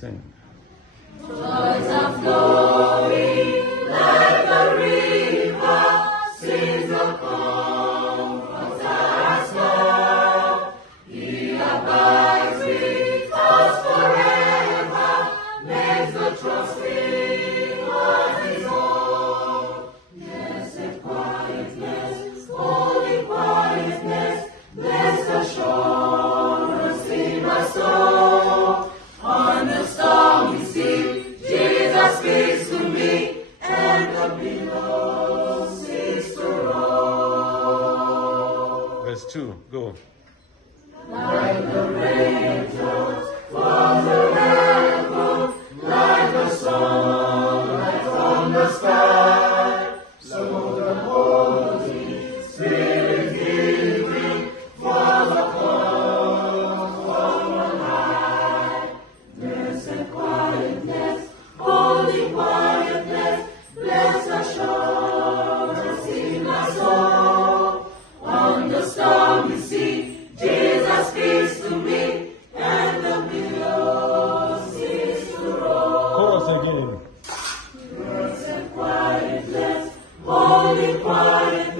Sing. Joys of glory, like a river, streams of comfort as well. He abides with us forever, makes the trusting one his own. Blessed quietness, holy quietness, blessed assurance in my soul. On the stormy sea, Jesus speaks to me, and the billows cease to roll. Verse 2, go. Like the raindrops from the heaven, like the sunlight from the sky, so the Holy Spirit giving falls upon on high. Blessed quietness, holy quietness, blessed assurance in my soul. On the stormy sea, Jesus speaks to me, and the billows cease to roll. Chorus again. Blessed quietness, holy quietness,